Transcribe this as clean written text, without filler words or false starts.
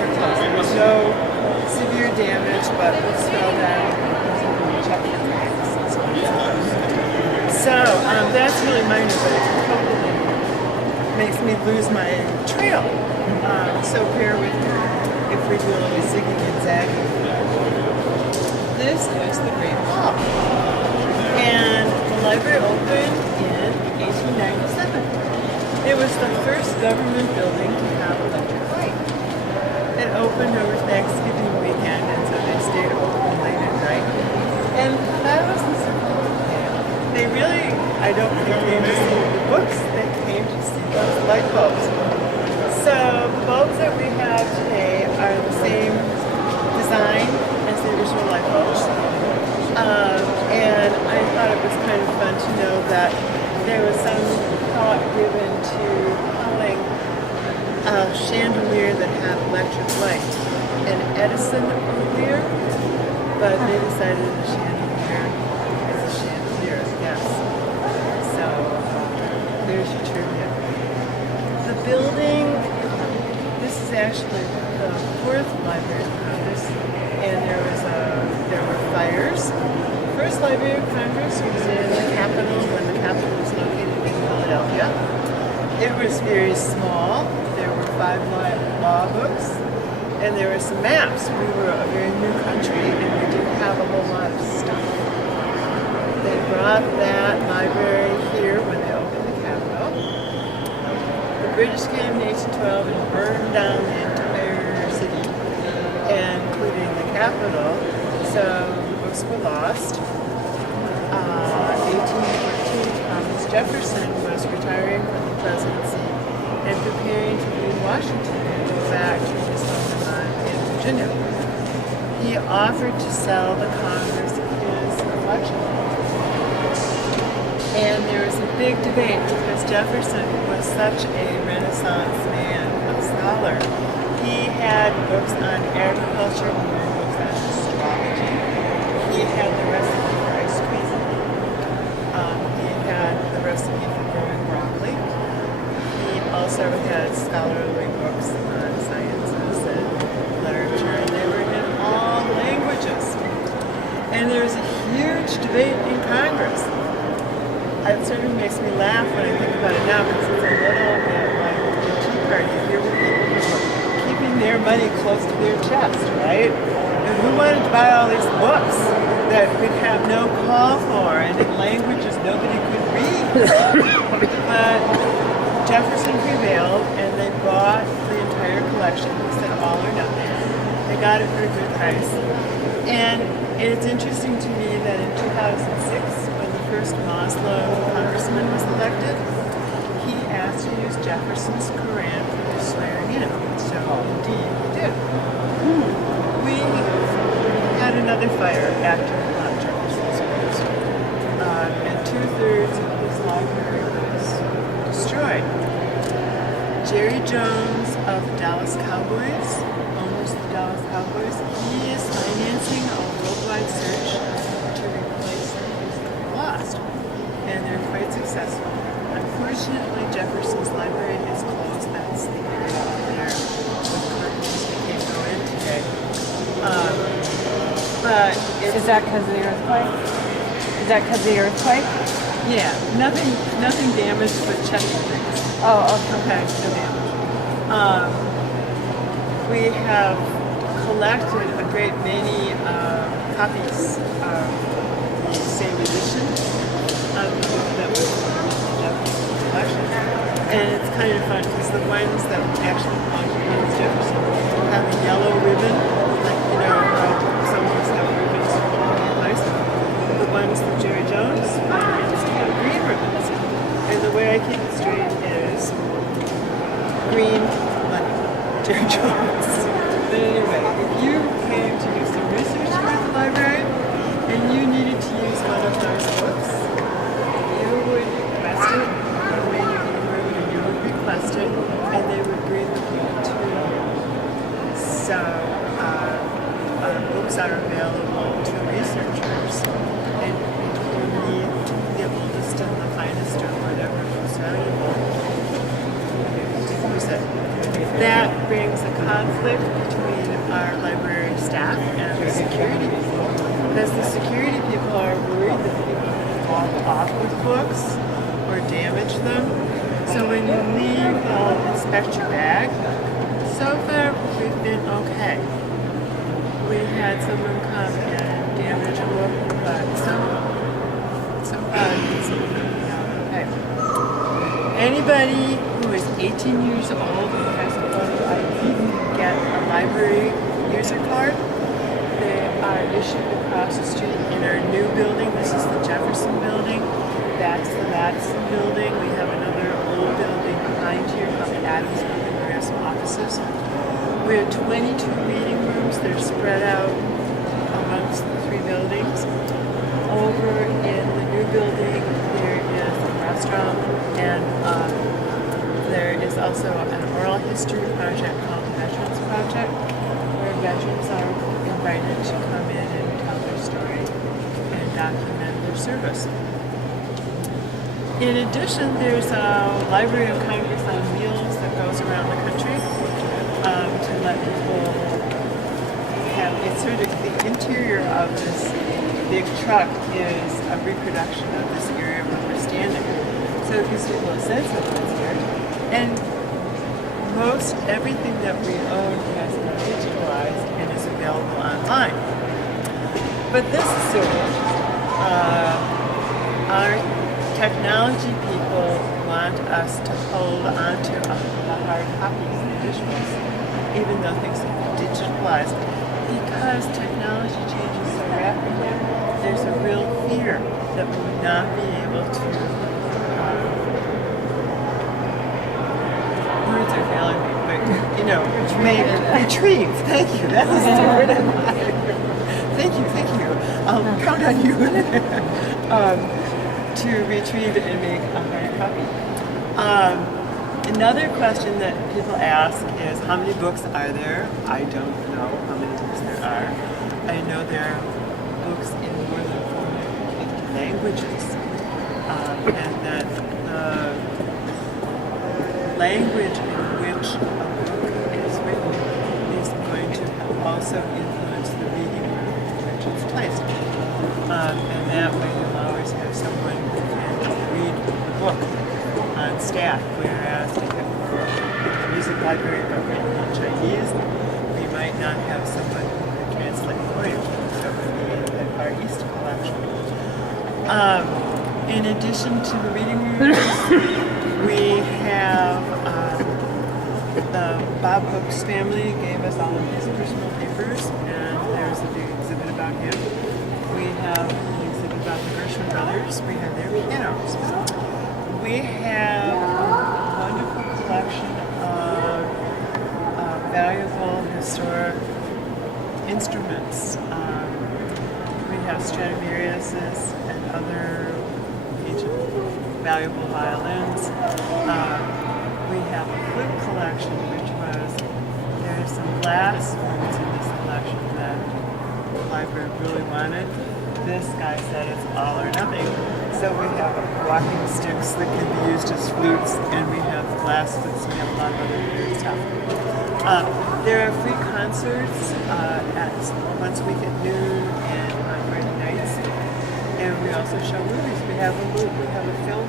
are closed. There's no severe damage, but it's fell down. Check your cracks. So that's really minor, but it totally makes me lose my trail. So bear with me if we do a little zigging and zagging. This is the Great Hall. And the library opened in 1897. It was the first government building to have electric light. It opened over Thanksgiving weekend, and so they stayed open late at night. And thousands of people came. They really, I don't think, came to see the books. They came to see those light bulbs. So the bulbs that we have today are the same design as the original light bulbs. And I thought it was kind of fun to know that there was some thought given to calling a chandelier that had electric light an Edison earlier, but they decided the chandelier is a chandelier, yes. So there's your trivia. The building, this is actually the fourth Library of Congress, and there were fires. First Library of Congress was in the Capitol when the Capitol was located in Philadelphia. It was very small. There were 5 law books, and there were some maps. We were a very new country, and we didn't have a whole lot of stuff. They brought that library here when they opened the Capitol. The British came in 1812 and burned down the entire city, including the Capitol. So the books were lost. 1814, Thomas Jefferson was retiring from the presidency and preparing to leave Washington and go back to his home in Virginia. He offered to sell the Congress his collection. And there was a big debate because Jefferson was such a Renaissance man, a scholar. He had books on agriculture, he had books on astrology, he had the recipe for ice cream, he had the recipe for growing broccoli. He also had scholarly books on sciences and literature, and they were in all languages. And there was a huge debate in Congress. It certainly makes me laugh when I think about it now because it's a little bit like the Tea Party. Here were people who were keeping their money close to their chest, right? And who wanted to buy all these books that we'd have no call for and in languages nobody could read? But Jefferson prevailed and they bought the entire collection. He said all or nothing. They got it for a good price. And it's interesting to me that in 2006, when the first Muslim congressman was elected, he asked to use Jefferson's Quran for his swearing in. So indeed he did. We had another fire after Jefferson's was, and 2/3 of his library was destroyed. Jerry Jones of Dallas Cowboys, owners of the Dallas Cowboys, he is financing a worldwide search to replace the things that we lost. And they're quite successful. Unfortunately, Jefferson's library is closed. That's the area over there with curtains. We can't go in today. But Is that because of the earthquake? Is that because of the earthquake? yeah, nothing damaged but checking things. Oh, okay. Okay, no damage. We have collected a great many copies of the same edition of the book that was in the Jefferson collection. And it's kind of fun because the ones that actually belong to Thomas Jefferson have a yellow ribbon, like, you know, some of us have ribbons in high school. The ones from Jerry Jones have green ribbons. And the way I keep it straight is green money, Jerry Jones. But anyway, if you came to do some research here at the library and you needed to use one of those books, you would request it, you would request it, and they would bring the book to you. So books are available to researchers, and if you need the oldest and the finest or whatever is valuable, you use it. That brings a conflict between our library staff and the security people, because the security people are worried that people walk off with books or damage them. So when you leave, they'll inspect your bag. So far, we've been okay. We had someone come and damage a book, but so far it's okay. Anybody who is 18 years old and has a photo ID can get a library user card. They are issued across the street in our new building. This is the Jefferson building. That's the Madison building. We have another old building behind here called the Adams building where we have some offices. We have 22 reading rooms. They're spread out amongst the three buildings. Over in the new building, there is a restaurant, and there is also an oral history project called the Veterans Project, where veterans are invited to come in and tell their story and document their service. In addition, there's a Library of Congress on wheels that goes around the country to let people have, it's sort of the interior of this big truck is a reproduction of this area where we're standing. So it gives people a sense of what's here. And most everything that we own has been digitalized and is available online. But this is sort of our technology people want us to hold on to the hard copies and visuals, even though things have been digitalized. Because technology changes so rapidly, there's a real fear that we would not be able to, words are failing me, but, retrieve. Thank you, that's the word I wanted. Thank you. I'll count on you. To retrieve it and make a hard copy. Another question that people ask is how many books are there? I don't know how many books there are. I know there are books in more than 450 languages, and that the language in which a book is written is going to also influence the reading room in which it's placed. And that way you'll always have someone who can read the book on staff, whereas if it were a music library but written in Chinese, we might not have someone who could translate for you. So it would be the Far East collection. In addition to the reading rooms, we have the Bob Hooks family gave us all of his personal papers, and there's a big exhibit about him. We have an exhibit about the Gershwin brothers. We have their pianos. We have a wonderful collection of valuable historic instruments. We have Stradivariuses and other ancient valuable violins. We have a flute collection, which was, there's some glass ones in this collection that the library really wanted. This guy said it's all or nothing. So we have walking sticks that can be used as flutes, and we have glass flutes, we have a lot of other weird stuff. There are free concerts at once a week at noon and on Friday nights. And we also show movies. We have a film